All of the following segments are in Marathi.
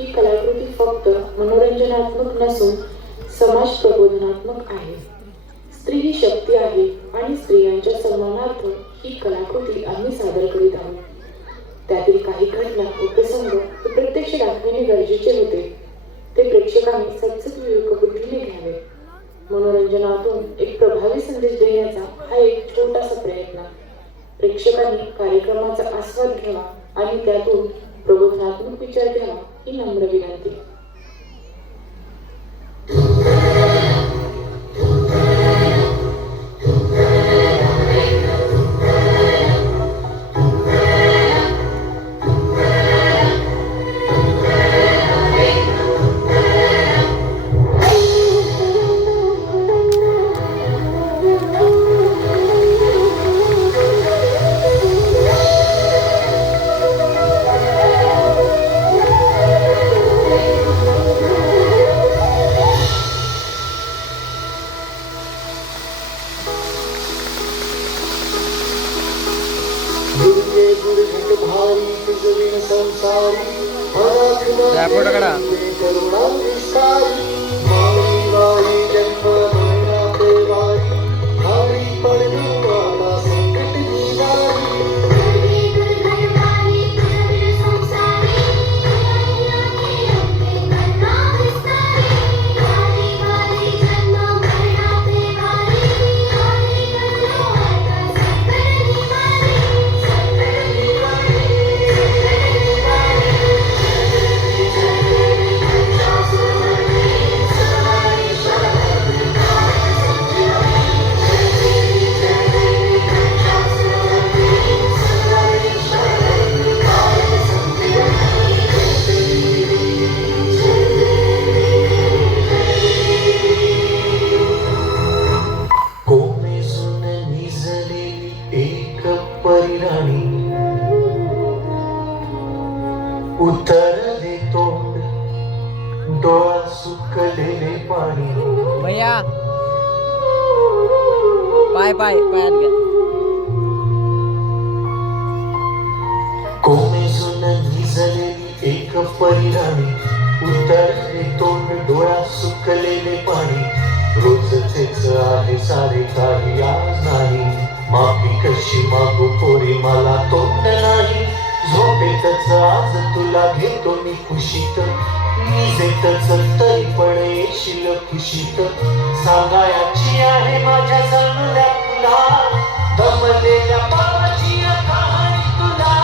ही कलाकृती फक्त मनोरंजनात्मक नसून समाज प्रबोधनात्मक आहे. स्त्री ही शक्ती आहे आणि स्त्रियांच्या सन्मानार्थ ही कलाकृती आम्ही सादर करीत आहोत. त्यातील काही घटना व प्रसंग प्रत्यक्ष दाखविणे गरजेचे होते. ते प्रेक्षकांनी सचत विवेकबुद्धीने घ्यावे. मनोरंजनातून एक प्रभावी संदेश देण्याचा हा एक छोटासा प्रयत्न. प्रेक्षकांनी कार्यक्रमाचा आस्वाद घ्यावा आणि त्यातून प्रबोधनात्मक विचार घ्यावा ही नम्र विनंती. कोमेजून निजलेली एक परिणामी उतरले तोंड डोळा सुकलेले पाणी. रोजचेच आहे सारे काही आज नाही. माफी कशी मागू पोरी मला तोंड नाही. झोपेतच आज तुला घेतो मी खुशीत. निजेतच तरी पण येशील खुशीत. सांगायची आहे माझ्या जणूल्या तुला दमलेल्या पावाची कहाणी तुला.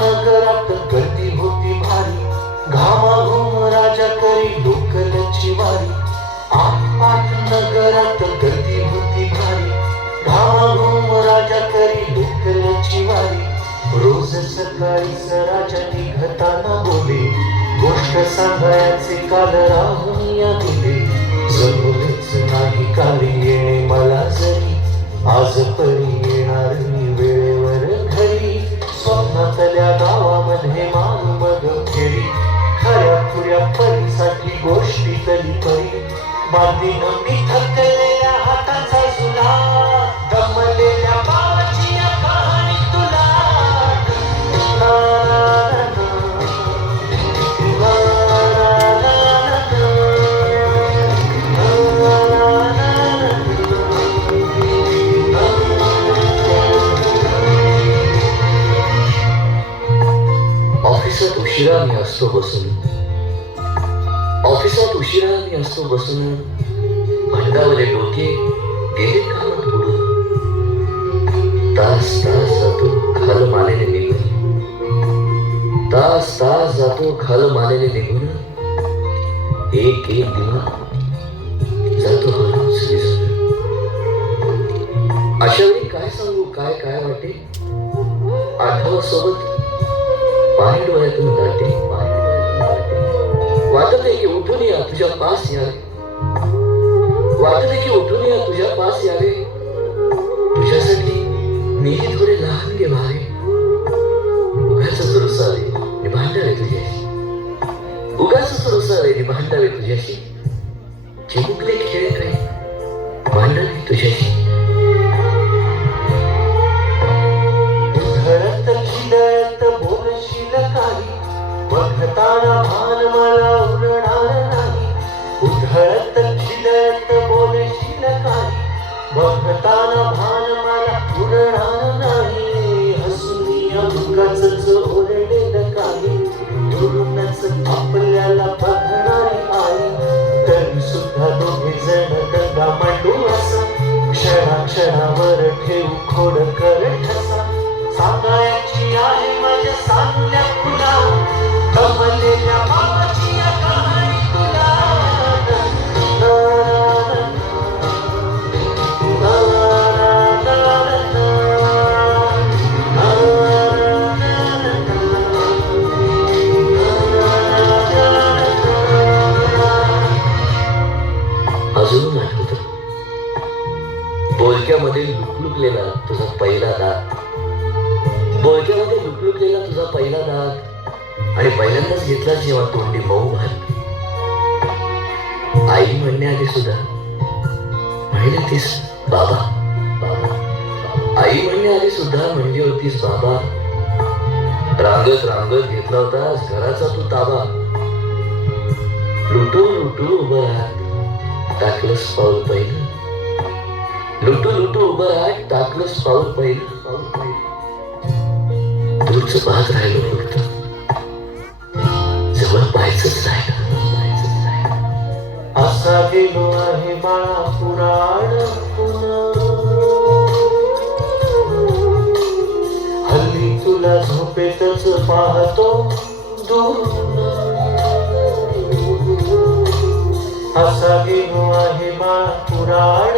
नगरात गर्दी होती भारी. घामाघूम राजा करी लोकलची वारी. आठ नगरात गर्दी होती भारी. घामाघूम राजा करी लोकलची वारी. रोज सकाळीच राजा निघताना बोले गोष्ट सांगायचे काल राहून या तुले. जमलेच नाही काल येणे मला जरी. आज परी येणार मी वेळेवर घरी. स्वप्नातल्या गावामध्ये मान मग फेरी. खऱ्या खुऱ्या परीसाठी गोष्टी तरी परी. बांधीन मी थकलेल्या हाताचा झुला. दमलेल्या बाबाची कहाणी तुला. ऑफिसात उशिरा मी असतो बसून. ऑफिसात उशिरा मी असतो बसून. भांडावले डोके गेले कामात बुडून. तास तास जातो खाल मानेने निघून. तास तास जातो खाल मानेने निघून. एक एक दिवस जातो हळूच विसरून. अशा वेळी काय सांगू काय काय वाटे. आठवत सोबत पाणी डोळ्यातून गाठे. वाटत आहे की उठून या तुझ्या पास यावे. वाटत आहे की उठून या तुझ्या पास यावे. तुझ्यासाठी मीही थोडे लहान गे व्हावे. उघ्याच दुरुसावे भांडारे तुझ्याशी. उगाच रुसावे भांडावे तुझ्याशी, चिमुकले खेळ काही भांडावे तुझ्याशी. उधळत खिदळत बोलशील काही, बघताना भान मला उरणार नाही. उधळत खिदळत बोलशील काही, बघताना भान मला उरणार नाही. हसून मुखाच ओरडेल काही, दुरूनच आपल्याला बघणारी आई. तरी सुद्धा दोघे जण दंगा मांडू असा, क्षणाक्षणावर ठेवू खोड कर ठसा. सांगायची आहे माझ्या सांगल्या तुला, कमलेल्या बाबाची या कहाणी तुला. अजून आठवत बोलक्यामध्ये लुकलुकलेला तुझा पहिला दात, बोलक्यामध्ये लुकलुकलेला तुझा पहिला दात, आणि पहिल्यांदाच घेतला जेव्हा तोंडी मऊ भात. आई म्हणण्याआधी सुद्धा म्हणली होतीस बाबा बाबा. आई म्हणण्याआधी सुद्धा म्हणली होतीस बाबा. रांगत रांगत घेतला होतास घराचा तू ताबा. लुटू लुटू उभं राहत टाकलंस पाऊल पहिलं, लुटू लुटू उभं राहत टाकलंस पाऊल पहिलं. दूरच पाहत राहिलो फक्त, जवळ पाहायचंच राहिलं. असा गेलो आहे बाळा पुराण हल्ली तुला झोपेतच पाहतो दूर. असा गेलो आहे बाळा पुराण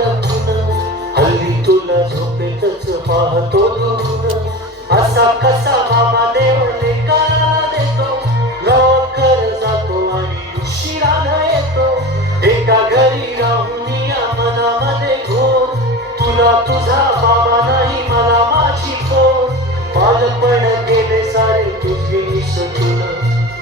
हल्ली तुला झोपेतच पाहतो दूर. असा कसा बाबा देव लेकाला देतो, लवकर जातो आणि उशिरानं येतो. एका घरी राहून या मनामध्ये घोर, तुला तुझा बाबा नाही मला माझी पोर. बालपण गेले सारे तुझे विसरून,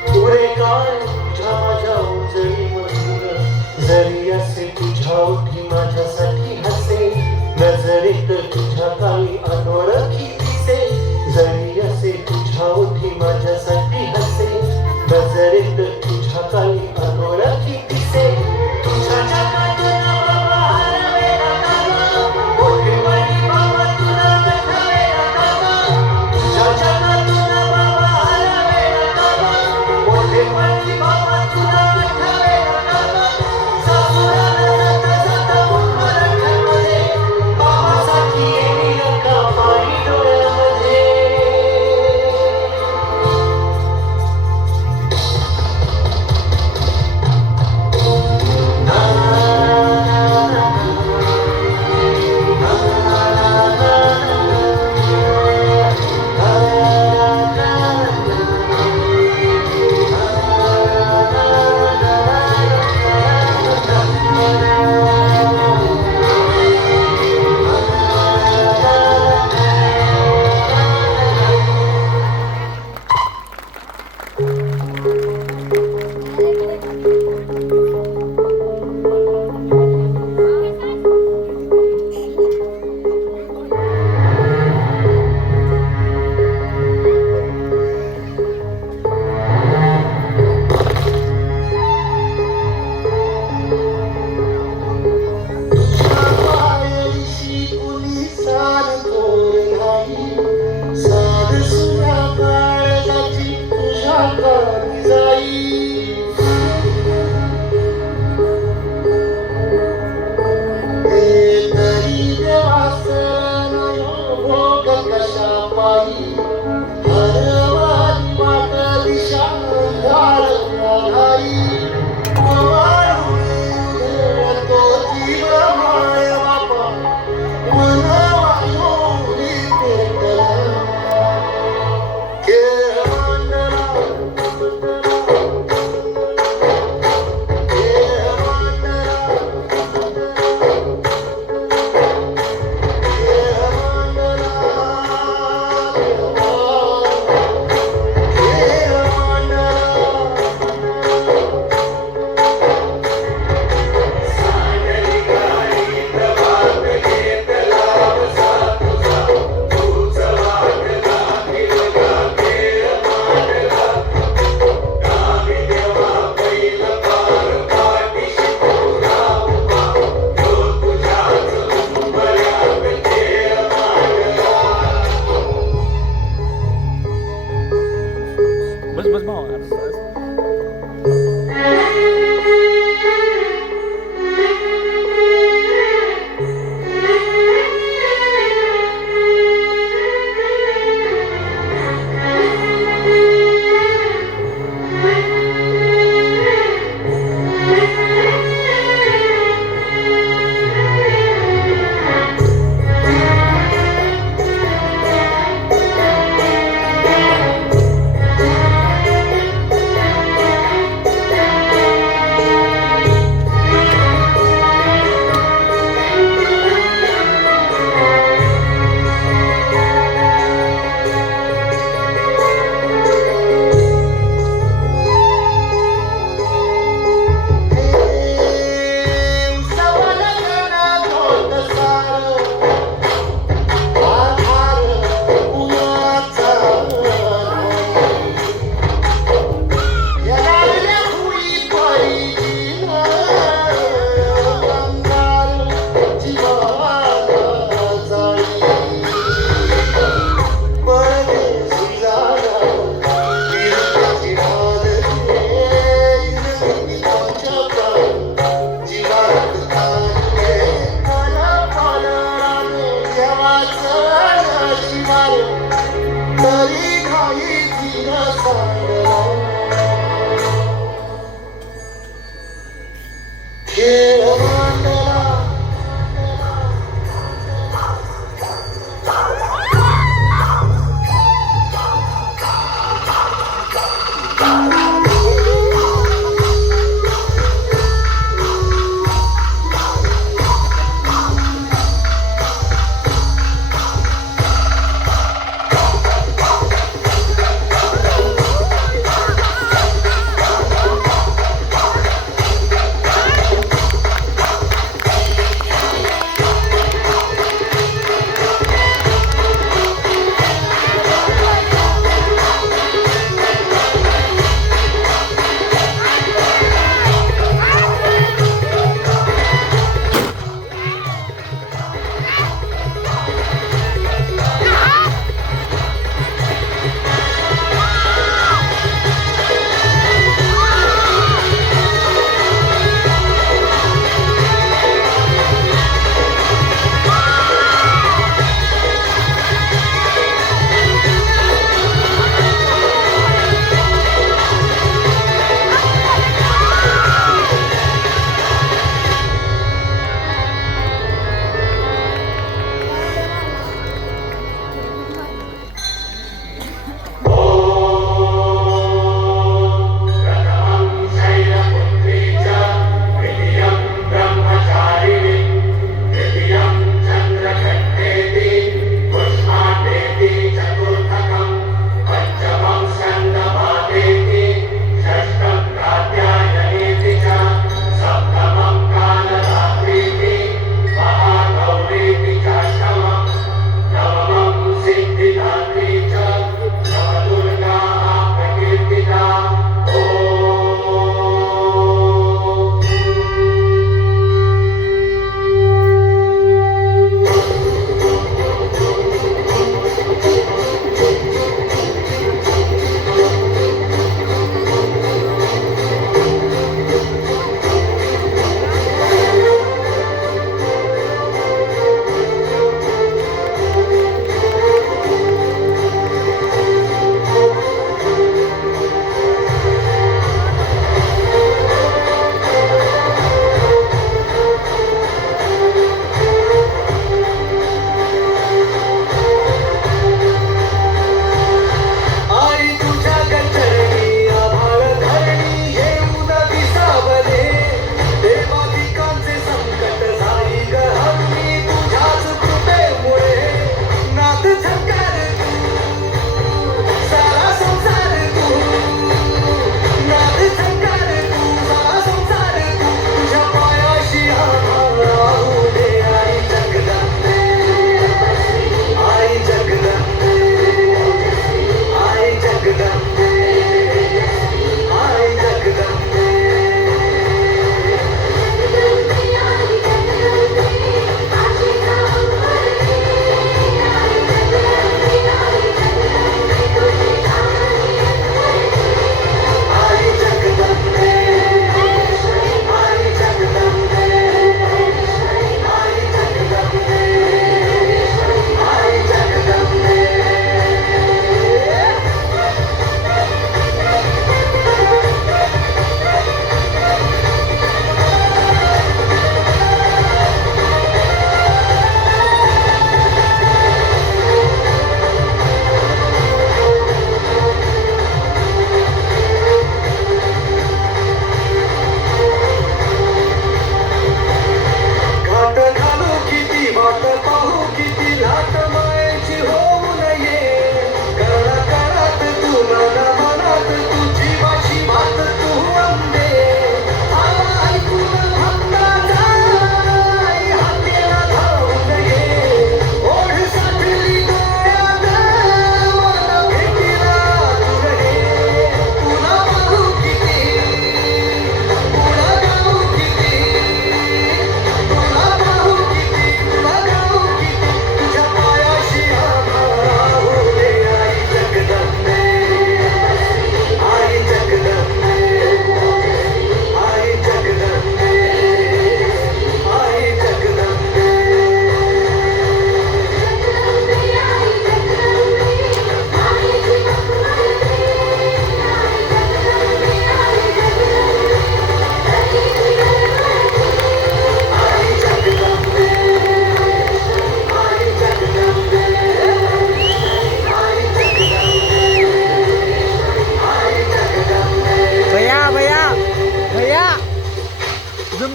पुढे काय तुझ्या माझ्या उजळी मधून. जरी असे तुझ्या ओठी माझ्यासाठी हसे, नजरेत तुझ्या काही अनोळखी दिसे. जरी असे तुझ्या ओठी माझ्यासाठी हसे, नजरेत तुझ्या काही अनोळखी दिसे. तुझ्या जगात ना बाबा हरवेला कागा, मोठेपणी बाबा तुला नठावेला कागा. तुझ्या जगात ना बाबा हरवेला कागा, मोठेपणी बाबा तुला नठावेला कागा. सासुराला जाता जाता उंबरठ्यामध्ये, बाबासाठी येईल का पाणी डोळ्यामध्ये.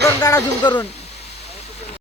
करून काढा झूम करून